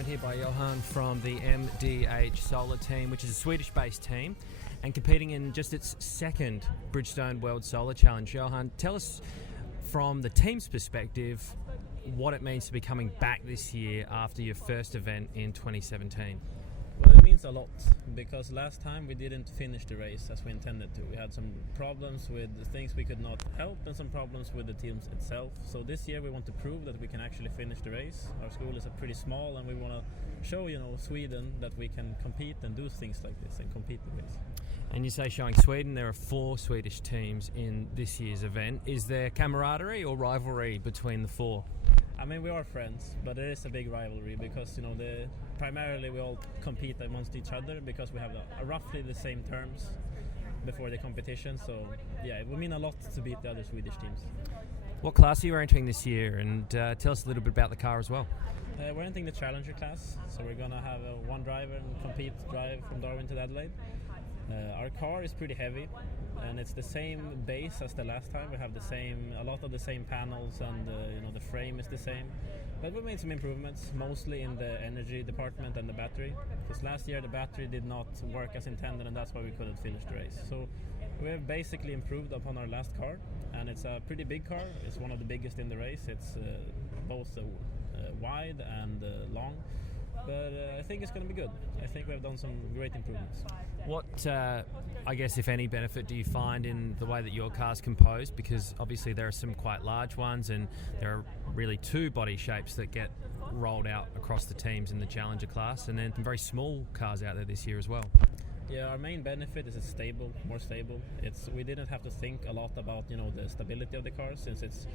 joined here by Johan from the MDH Solar team, which is a Swedish-based team, and competing in just its second Bridgestone World Solar Challenge. Johan, tell us from the team's perspective what it means to be coming back this year after your first event in 2017. Well, it means a lot, because last time we didn't finish the race as we intended to. We had some problems with things we could not help and some problems with the teams itself. So this year we want to prove that we can actually finish the race. Our school is pretty small and we want to show, Sweden that we can compete and do things like this and compete the race. And you say showing Sweden, there are 4 Swedish teams in this year's event. Is there camaraderie or rivalry between the 4? I mean, we are friends, but there is a big rivalry because, primarily we all compete amongst each other because we have roughly the same terms before the competition. So, yeah, it will mean a lot to beat the other Swedish teams. What class are you entering this year? And tell us a little bit about the car as well. We're entering the Challenger class, so we're going to have one driver and drive from Darwin to Adelaide. Our car is pretty heavy, and it's the same base as the last time. We have a lot of the same panels, and the frame is the same. But we made some improvements, mostly in the energy department and the battery. Because last year the battery did not work as intended, and that's why we couldn't finish the race. So we have basically improved upon our last car, and it's a pretty big car. It's one of the biggest in the race. It's both wide and long. But I think it's going to be good. I think we've done some great improvements. What, I guess, if any, benefit do you find in the way that your car's composed? Because obviously there are some quite large ones, and there are really 2 body shapes that get rolled out across the teams in the Challenger class, and then some very small cars out there this year as well. Yeah, our main benefit is it's more stable. We didn't have to think a lot about the stability of the car, since it's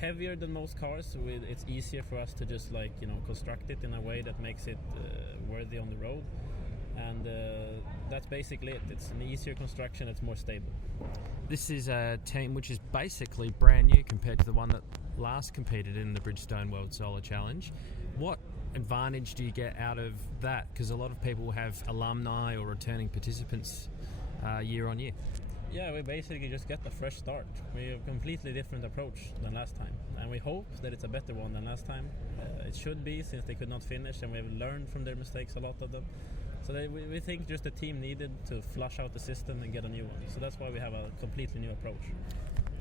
heavier than most cars. It's easier for us to just construct it in a way that makes it worthy on the road, and that's basically it. It's an easier construction. It's more stable. This is a team which is basically brand new compared to the one that last competed in the Bridgestone World Solar Challenge. What advantage do you get out of that? Because a lot of people have alumni or returning participants year on year. Yeah, we basically just get a fresh start. We have a completely different approach than last time, and we hope that it's a better one than last time. It should be, since they could not finish, and we've learned from their mistakes, a lot of them. So we think just the team needed to flush out the system and get a new one. So that's why we have a completely new approach.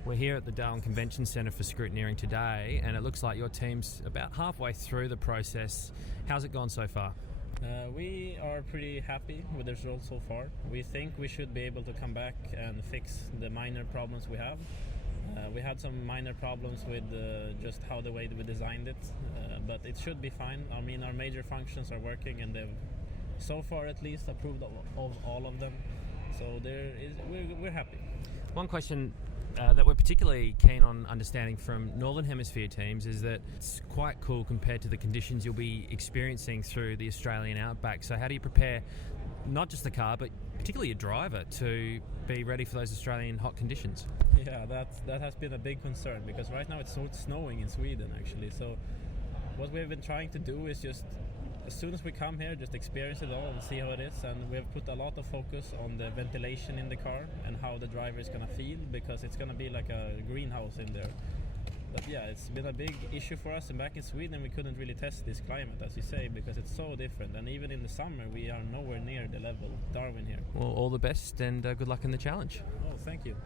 We're here at the Darwin Convention Centre for scrutineering today, and it looks like your team's about halfway through the process. How's it gone so far? We are pretty happy with the results so far. We think we should be able to come back and fix the minor problems we have. We had some minor problems with just how the way we designed it, but it should be fine. I mean, our major functions are working, and they've, so far at least, approved of all of them. So we're happy. One question that we're particularly keen on understanding from Northern Hemisphere teams is that it's quite cool compared to the conditions you'll be experiencing through the Australian outback. So how do you prepare not just the car, but particularly your driver, to be ready for those Australian hot conditions? Yeah, that has been a big concern, because right now it's snowing in Sweden actually. So what we've been trying to do is just, as soon as we come here, just experience it all and see how it is. And we've put a lot of focus on the ventilation in the car and how the driver is going to feel, because it's going to be like a greenhouse in there. But yeah, it's been a big issue for us, and back in Sweden we couldn't really test this climate, as you say, because it's so different. And even in the summer we are nowhere near the level of Darwin here. Well, all the best, and good luck in the challenge. Oh, thank you.